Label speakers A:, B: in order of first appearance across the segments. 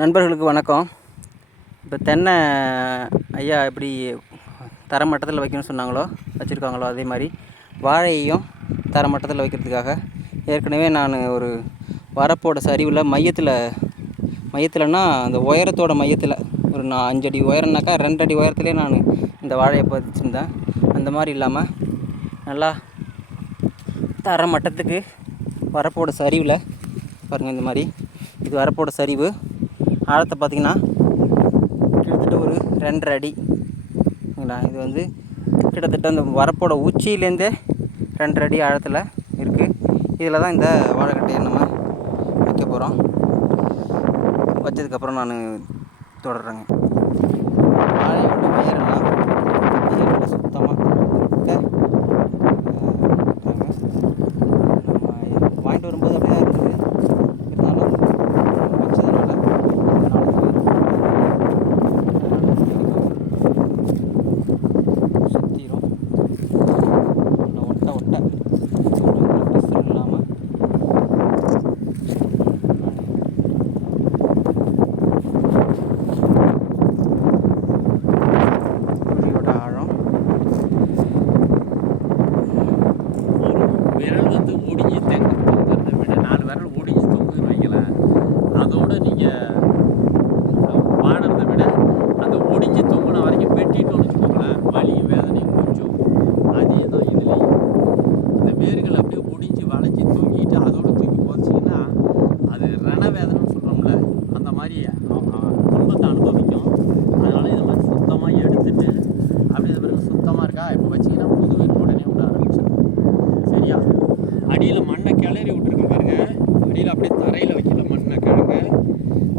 A: நண்பர்களுக்கு வணக்கம். இப்போ தென்னை ஐயா எப்படி தரமட்டத்தில் வைக்கணும்னு சொன்னாங்களோ வச்சுருக்காங்களோ அதே மாதிரி வாழையையும் தரமட்டத்தில் வைக்கிறதுக்காக. ஏற்கனவே நான் ஒரு வரப்போட சரிவில் மையத்தில் மையத்தில்னா அந்த உயரத்தோட மையத்தில் ஒரு நான் அஞ்சடி உயரம்னாக்கா ரெண்டடி உயரத்துலேயே நான் இந்த வாழையை பதிச்சிருந்தேன். அந்த மாதிரி இல்லாமல் நல்லா தர மட்டத்துக்கு வரப்போட சரிவில் பாருங்கள் இந்த மாதிரி. இது வரப்போட சரிவு. ஆழத்தை பார்த்தீங்கன்னா கிட்டத்தட்ட ஒரு ரெண்டரை அடி. சரிங்களா இது வந்து கிட்டத்தட்ட அந்த வரப்போட உச்சியிலேருந்தே ரெண்டரை அடி ஆழத்தில் இருக்குது இதில் தான் இந்த வாழைக்கட்டையை நம்ம வைக்க போகிறோம். வச்சதுக்கப்புறம் நான் தொடர்றேங்க. வாழையோட உயரம்லாம் நல்லா சுத்தமாக இருக்க நம்ம வாங்கிட்டு வரும்போது அப்படியே தான் இருந்தது இருந்தாலும் வச்சதுனால சுற்றிடும் ஒட்ட ஒட்ட பிசுறு இல்லாமல் குழியோட ஆழம்
B: ஒரு விரல் வந்து ஒடிஞ்சு தெங்க தொங்குறத விட நாலு விரல் ஒடிஞ்சு தொங்குதுன்னு வைங்களேன் அதோட நீங்கள் பாடுறத விட அந்த ஒடிஞ்சு தொங்குன வரைக்கும் வெட்டிட்டோம்னு வச்சுக்கோங்களேன் வலியும் வேதனையும் கொஞ்சம் அதே தான் இதுலேயும் இந்த வேர்கள் அப்படியே ஒடிஞ்சு வளைஞ்சு அதோடு தூக்கி போச்சுன்னா அது ரணவேதனைன்னு சொல்கிறோம்ல அந்த மாதிரி துன்பத்தை அனுபவிக்கும். அதனால் இதை மாதிரி சுத்தமாக எடுத்துட்டு அப்படியே இது பிறகு சுத்தமாக இருக்கா? இப்போ வச்சிங்கன்னா புது வேர் உடனே விட ஆரம்பிச்சிடும். சரியா? அடியில் மண்ணை கிளறி விட்ருக்கேன் பாருங்க. அடியில் அப்படியே தரையில் வைக்கல மண்ணை கிழங்க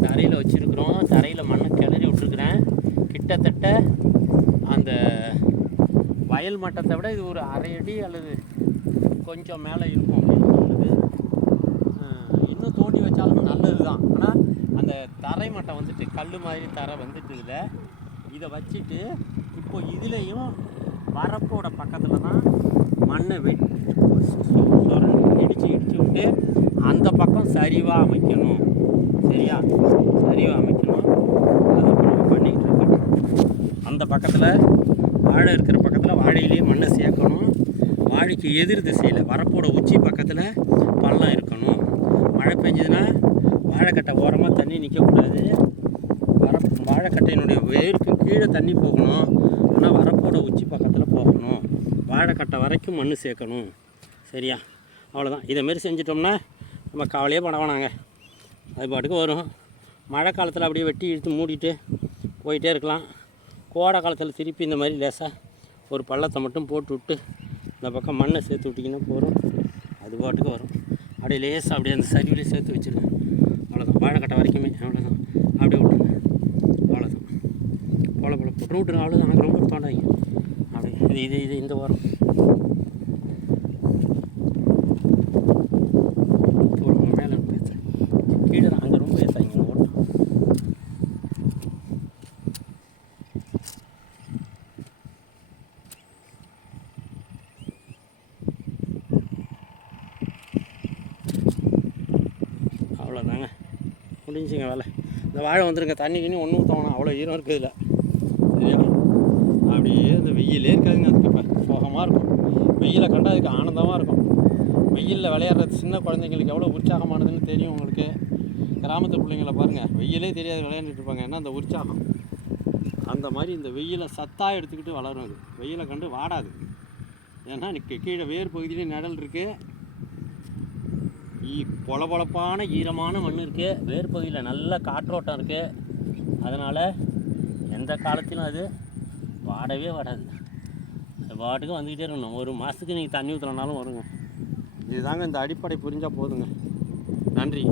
B: தரையில் வச்சுருக்குறோம். தரையில் மண்ணை கிளறி விட்ருக்குறேன் கிட்டத்தட்ட அந்த வயல் மட்டத்தை விட இது ஒரு அரை அடி அல்லது கொஞ்சம் மேலே இருக்கும். தான். ஆனால் அந்த தரை மட்டம் வந்துட்டு கல் மாதிரி தரை வந்துட்டு இதில் இதை வச்சுட்டு இப்போ இதுலேயும் வரப்போட பக்கத்தில் தான் மண்ணை வெட்டி இடித்து இடித்து விட்டு அந்த பக்கம் சரிவாக அமைக்கணும். சரியா? சரிவாக அமைக்கணும். அது பண்ணிக்கிட்டு இருக்கோம். அந்த பக்கத்தில் வாழை இருக்கிற பக்கத்தில் வாழையிலேயே மண்ணை சேர்க்கணும். வாழைக்கு எதிர் திசையில் வரப்போட உச்சி பக்கத்தில் பள்ளம் இருக்கணும். மழை பெஞ்சதுன்னா வாழைக்கட்டை ஓரமாக தண்ணி நிற்கக்கூடாது வர வாழைக்கட்டையினுடைய வேருக்கு கீழே தண்ணி போகணும். ஆனால் வரப்போட உச்சி பக்கத்தில் போகணும். வாழைக்கட்டை வரைக்கும் மண் சேர்க்கணும். சரியா? அவ்வளோதான் இதேமாரி செஞ்சிட்டோம்னா நம்ம கவலையே பண்ண வேணாங்க. அது பாட்டுக்கு வரும். மழை காலத்தில் அப்படியே வெட்டி இழுத்து மூடிட்டு போயிட்டே இருக்கலாம். கோடை காலத்தில் திருப்பி இந்த மாதிரி லேசாக ஒரு பள்ளத்தை மட்டும் போட்டு விட்டு இந்த பக்கம் மண்ணை சேர்த்து விட்டிங்கன்னா போகிறோம் அது பாட்டுக்கு வரும். அப்படியே லேசாக அப்படியே அந்த சரிவிலே சேர்த்து வச்சிருங்க அவ்வளோதான் வாழைக்கட்டை வரைக்குமே அவ்வளோதான் அப்படியே விட்டுருங்க அவ்வளோதான் போல விட்டுருங்க அவ்வளோதான் எனக்கு ரொம்ப தோண்டாங்க அப்படி இது இது இது இந்த வாரம். மேலே பேச. கீழே அங்கே ரொம்ப ஏற்றாங்க ஓட்டம். அவ்வளோதாங்க முடிஞ்சுங்க வேலை. இந்த வாழை வந்துருங்க. தண்ணி கிண்ணி ஒன்றும் ஊற்றணும் அவ்வளோ ஈரம் இருக்குது இல்லை சரியா அப்படியே இந்த வெயிலே இருக்காதுங்க அதுக்கு இப்போ சோகமாக இருக்கும். வெயிலை கண்டால் அதுக்கு ஆனந்தமாக இருக்கும். வெயிலில் விளையாடுறது சின்ன குழந்தைங்களுக்கு எவ்வளோ உற்சாகமானதுன்னு தெரியும் உங்களுக்கு. கிராமத்து பிள்ளைங்கள பாருங்கள் வெயிலே தெரியாது விளையாண்டுட்டு இருப்பாங்க. ஏன்னா அந்த உற்சாகம்? அந்த மாதிரி இந்த வெயிலை சத்தாக எடுத்துக்கிட்டு வளரும் அது. வெயிலை கண்டு வாடாது. ஏன்னா நிக்க கீழே வேர் பகுதியிலே நிழல் இருக்குது பொல பொழப்பான ஈரமான மண் இருக்குது வேர் பகுதியில் நல்ல காற்றோட்டம் இருக்குது அதனால் எந்த காலத்திலும் அது வாடவே வாடாது. அது பாட்டுக்கு வந்துக்கிட்டே இருக்கணும். ஒரு மாதத்துக்கு நீங்கள் தண்ணி ஊற்றலனாலும் வருங்க. இதுதாங்க இந்த அடிப்படை புரிஞ்சால் போதுங்க. நன்றி.